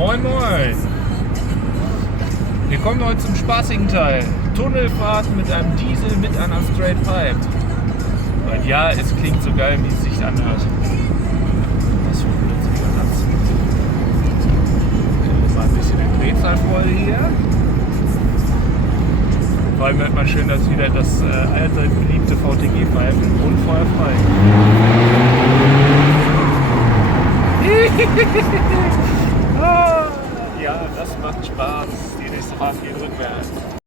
Moin moin! Wir kommen heute zum spaßigen Teil. Tunnelfahrt mit einem Diesel mit einer Straight Pipe. Und ja, es klingt so geil, wie es sich anhört. Was für ein blödsinniger Satz. Mal ein bisschen in Drehzahlfreude hier. Vor allem hört man schön, dass wieder das alte beliebte VTG-Pfeifen und feuerfrei. Ja, das macht Spaß. Die nächste Fahrt geht rückwärts.